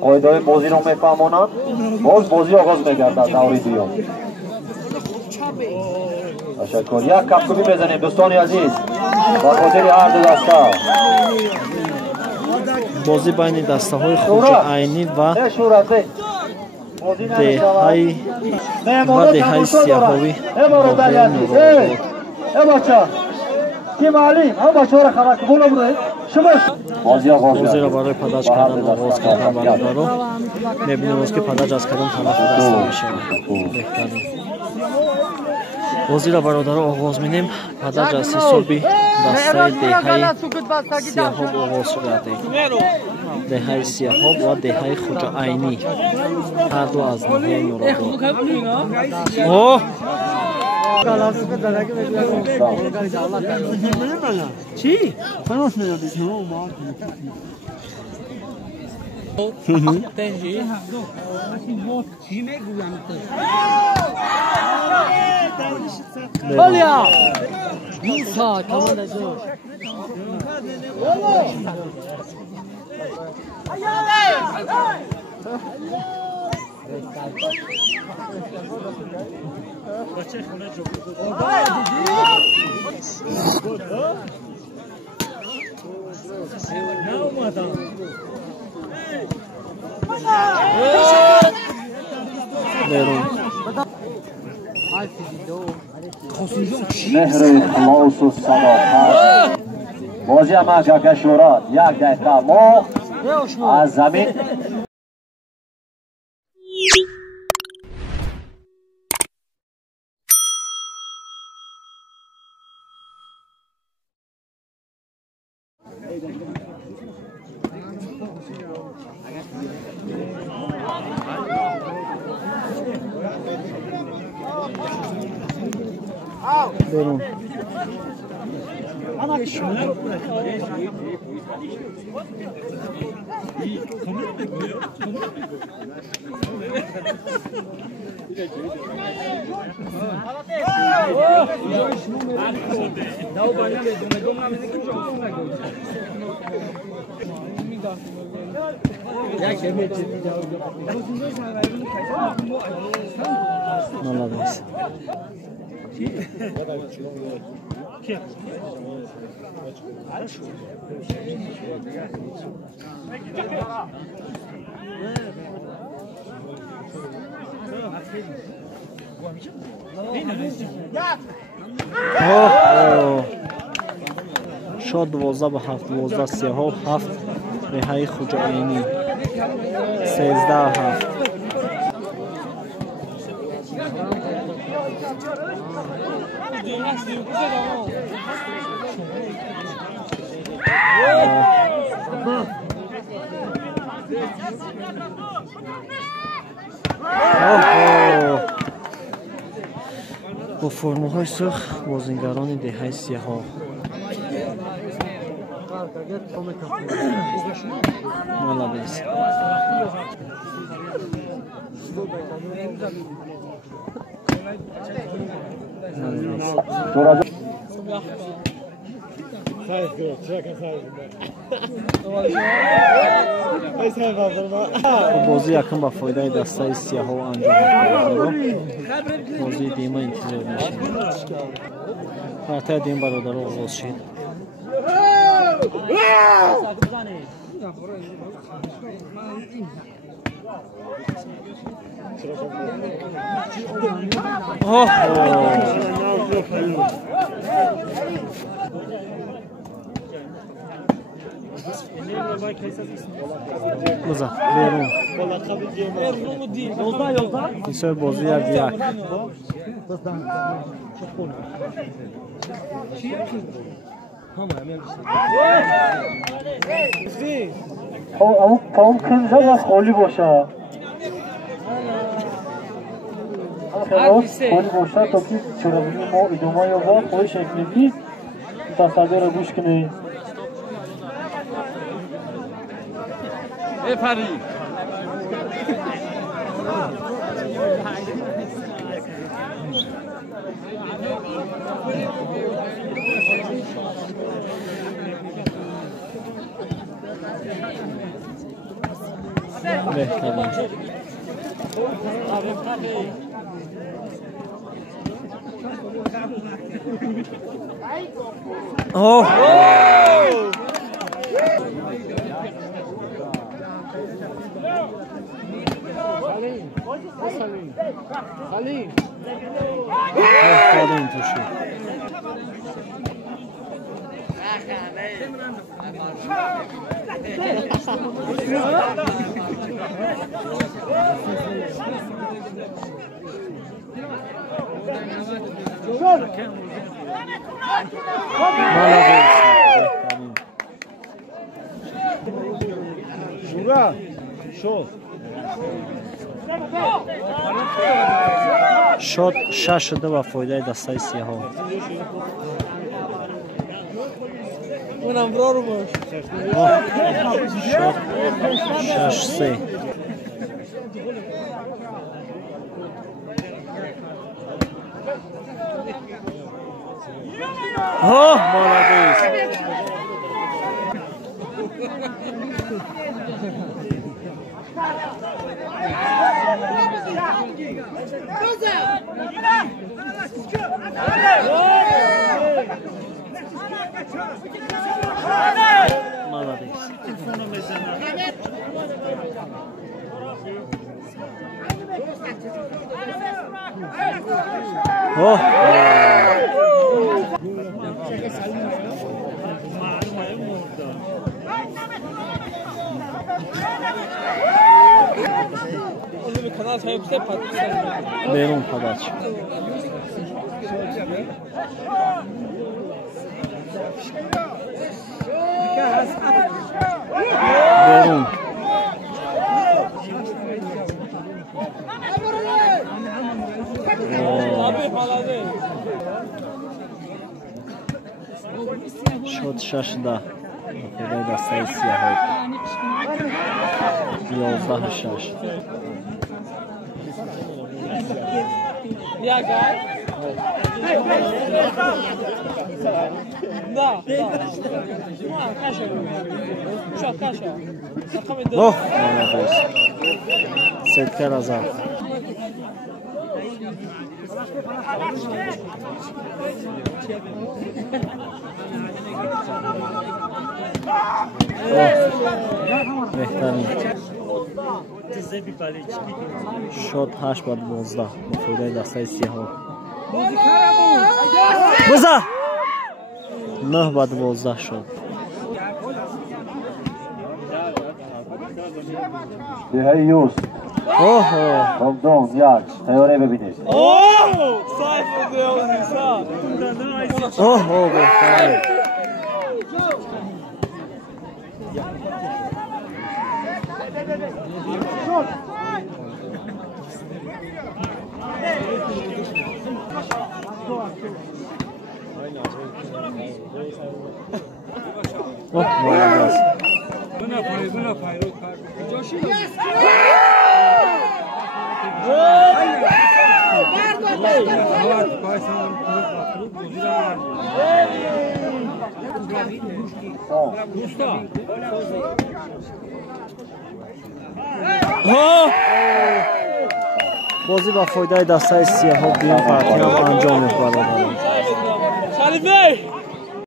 قاعده بازی رو میفهمونند باز بازی آغاز میگردد دوره دوم تشکر یک کپکوبی بزنیم دوستان عزیز با خاطر هر دو دسته بازی بین دسته های خوجا عینی و دههای سیاهوی بازی را برای پداج کردن آغاز کردن برادران میبینیم روز که پداج از کدام طرف دسته میشود بازی را برادران آغاز می‌نیم پداج از حسابی دسته دههای سیاهوب آغاز شده دههای سیاهوب و دههای خوجا عینی هر دو از ناحیه نورآباد چی؟ Entendi. Olha! Isso, comanda do. Não, madame. مهر اخلاص و صداقت بازی هم اگر شوراد یک دقیقه ما از زمین برون молодец شد 12 به 7 12 سیاهوب 7 دههای خوجا عینی 13 7 با فرموهای سرخ بازیگران دههای سیاهوب молодец بازی یکم با فایده دسته سیاهوب انجام می‌دهد بازی دیمه انتظار می‌شیم پرتای دیم برادر آغاز شد بزن بیرون بسیار بازی یک اون کنزه باید خالی باشه خالی باشه تا که چرابونی ما ادامه یا با خواهی شکلی تصدیه را گوش کنی پری بهترین اوه بهترین توشی شد 6 شده و فایده دسته سیاهان اونم برو رو باش شد 6-3 молодец молодец برون подача برون شد 6 ده خدای دسته سیاهی 11-6 یا گای да каша шо каша اوه молодец сетка раза بهترین شد 8 بعد 12 مفروضه دسته سیاه بزا 9 بعد 12 شد دهه یوست اوه دوم یک تیاره ببینید اوه سایف دیو اوه بهترین اوه молодец بازی با فایده دسته سیاه ها بیان فرقی هم انجام می‌خواد.